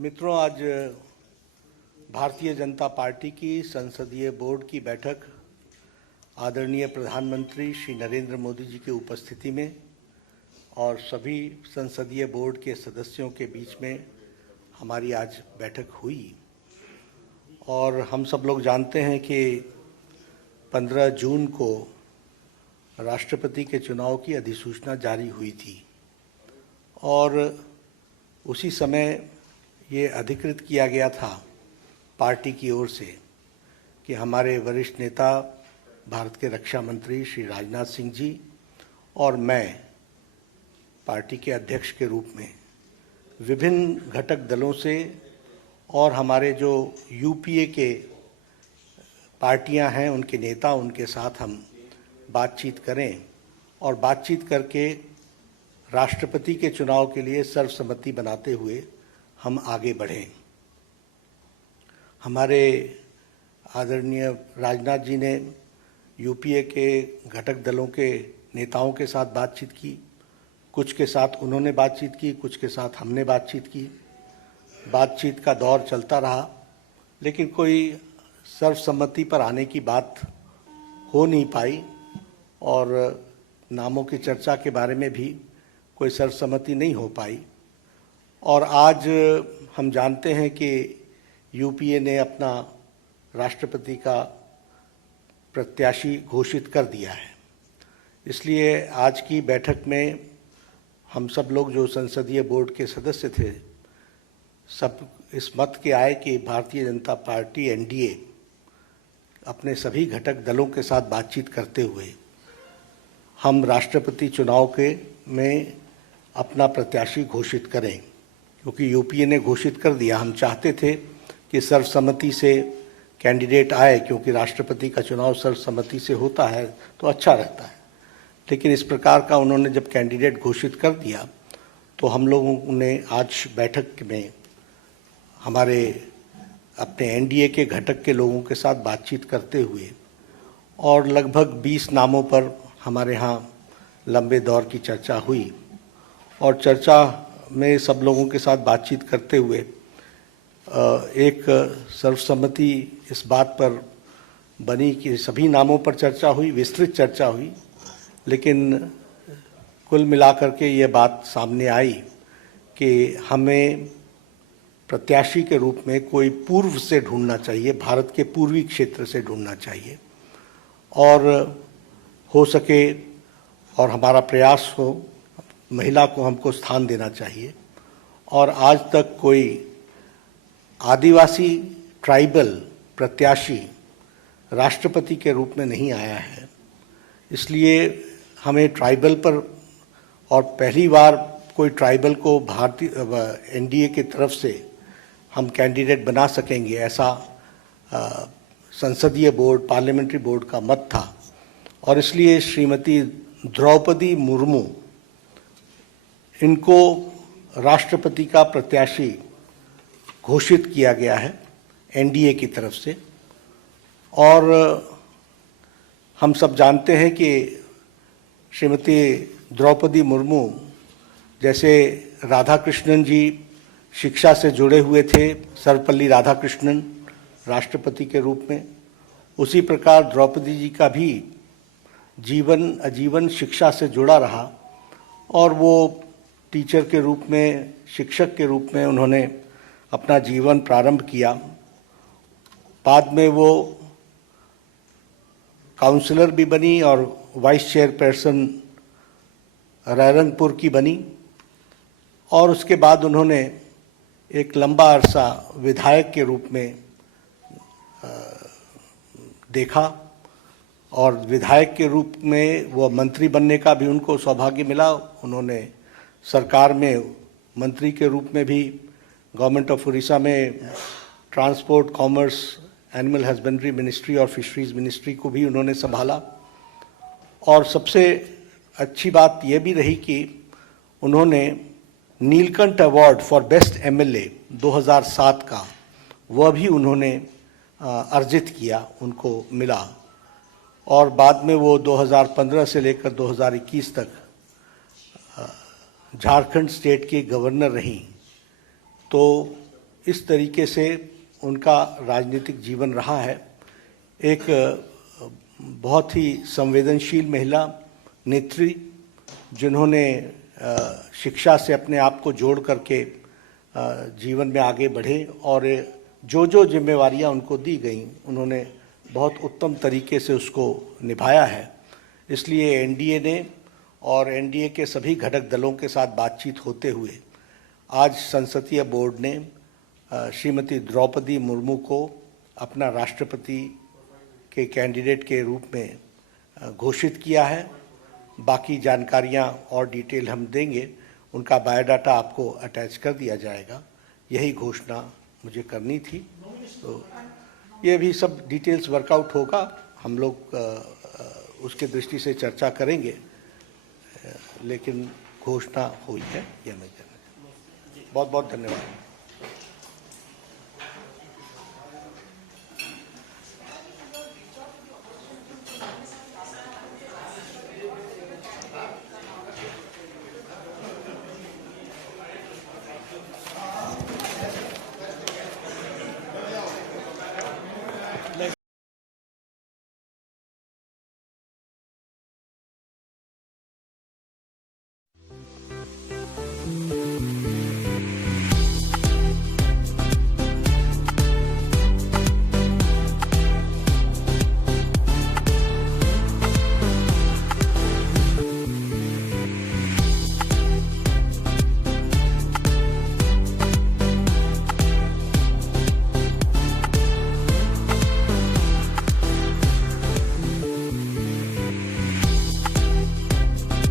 मित्रों, आज भारतीय जनता पार्टी की संसदीय बोर्ड की बैठक आदरणीय प्रधानमंत्री श्री नरेंद्र मोदी जी की उपस्थिति में और सभी संसदीय बोर्ड के सदस्यों के बीच में हमारी आज बैठक हुई। और हम सब लोग जानते हैं कि 15 जून को राष्ट्रपति के चुनाव की अधिसूचना जारी हुई थी और उसी समय ये अधिकृत किया गया था पार्टी की ओर से कि हमारे वरिष्ठ नेता भारत के रक्षा मंत्री श्री राजनाथ सिंह जी और मैं पार्टी के अध्यक्ष के रूप में विभिन्न घटक दलों से और हमारे जो यूपीए के पार्टियां हैं उनके नेता उनके साथ हम बातचीत करें और बातचीत करके राष्ट्रपति के चुनाव के लिए सर्वसम्मति बनाते हुए हम आगे बढ़ें। हमारे आदरणीय राजनाथ जी ने यूपीए के घटक दलों के नेताओं के साथ बातचीत की, कुछ के साथ उन्होंने बातचीत की, कुछ के साथ हमने बातचीत की। बातचीत का दौर चलता रहा, लेकिन कोई सर्वसम्मति पर आने की बात हो नहीं पाई और नामों की चर्चा के बारे में भी कोई सर्वसम्मति नहीं हो पाई। और आज हम जानते हैं कि यूपीए ने अपना राष्ट्रपति का प्रत्याशी घोषित कर दिया है। इसलिए आज की बैठक में हम सब लोग जो संसदीय बोर्ड के सदस्य थे, सब इस मत के आए कि भारतीय जनता पार्टी एनडीए अपने सभी घटक दलों के साथ बातचीत करते हुए हम राष्ट्रपति चुनाव में अपना प्रत्याशी घोषित करें, क्योंकि यूपीए ने घोषित कर दिया। हम चाहते थे कि सर्वसम्मति से कैंडिडेट आए, क्योंकि राष्ट्रपति का चुनाव सर्वसम्मति से होता है तो अच्छा रहता है, लेकिन इस प्रकार का उन्होंने जब कैंडिडेट घोषित कर दिया तो हम लोगों ने आज बैठक में हमारे अपने एनडीए के घटक के लोगों के साथ बातचीत करते हुए और लगभग 20 नामों पर हमारे यहाँ लंबे दौर की चर्चा हुई और चर्चा में सब लोगों के साथ बातचीत करते हुए एक सर्वसम्मति इस बात पर बनी कि सभी नामों पर चर्चा हुई, विस्तृत चर्चा हुई, लेकिन कुल मिलाकर के ये बात सामने आई कि हमें प्रत्याशी के रूप में कोई पूर्व से ढूंढना चाहिए, भारत के पूर्वी क्षेत्र से ढूंढना चाहिए और हो सके और हमारा प्रयास हो महिला को हमको स्थान देना चाहिए। और आज तक कोई आदिवासी ट्राइबल प्रत्याशी राष्ट्रपति के रूप में नहीं आया है, इसलिए हमें ट्राइबल पर और पहली बार कोई ट्राइबल को भारतीय एनडीए की तरफ से हम कैंडिडेट बना सकेंगे, ऐसा संसदीय बोर्ड पार्लियामेंट्री बोर्ड का मत था। और इसलिए श्रीमती द्रौपदी मुर्मू इनको राष्ट्रपति का प्रत्याशी घोषित किया गया है एनडीए की तरफ से। और हम सब जानते हैं कि श्रीमती द्रौपदी मुर्मू जैसे राधाकृष्णन जी शिक्षा से जुड़े हुए थे, सर्वपल्ली राधाकृष्णन राष्ट्रपति के रूप में, उसी प्रकार द्रौपदी जी का भी जीवन आजीवन शिक्षा से जुड़ा रहा और वो टीचर के रूप में, शिक्षक के रूप में उन्होंने अपना जीवन प्रारंभ किया। बाद में वो काउंसलर भी बनी और वाइस चेयरपर्सन रायरंगपुर की बनी और उसके बाद उन्होंने एक लंबा अरसा विधायक के रूप में देखा और विधायक के रूप में वो मंत्री बनने का भी उनको सौभाग्य मिला। उन्होंने सरकार में मंत्री के रूप में भी गवर्नमेंट ऑफ उड़ीसा में transport, commerce, animal husbandry ministry और फिशरीज मिनिस्ट्री को भी उन्होंने संभाला। और सबसे अच्छी बात यह भी रही कि उन्होंने Neelkanth award for best MLA 2007 का वह भी उन्होंने अर्जित किया, उनको मिला। और बाद में वो 2015 से लेकर 2021 तक झारखंड स्टेट के गवर्नर रहीं। तो इस तरीके से उनका राजनीतिक जीवन रहा है। एक बहुत ही संवेदनशील महिला नेत्री, जिन्होंने शिक्षा से अपने आप को जोड़ करके जीवन में आगे बढ़े और जो जो जिम्मेवारियां उनको दी गई उन्होंने बहुत उत्तम तरीके से उसको निभाया है। इसलिए एनडीए ने और एनडीए के सभी घटक दलों के साथ बातचीत होते हुए आज संसदीय बोर्ड ने श्रीमती द्रौपदी मुर्मू को अपना राष्ट्रपति के कैंडिडेट के रूप में घोषित किया है। बाकी जानकारियां और डिटेल हम देंगे, उनका बायोडाटा आपको अटैच कर दिया जाएगा। यही घोषणा मुझे करनी थी, तो ये भी सब डिटेल्स वर्कआउट होगा, हम लोग उसके दृष्टि से चर्चा करेंगे, लेकिन घोषणा हुई है, यह मैं कहना चाहूँगा। बहुत बहुत धन्यवाद।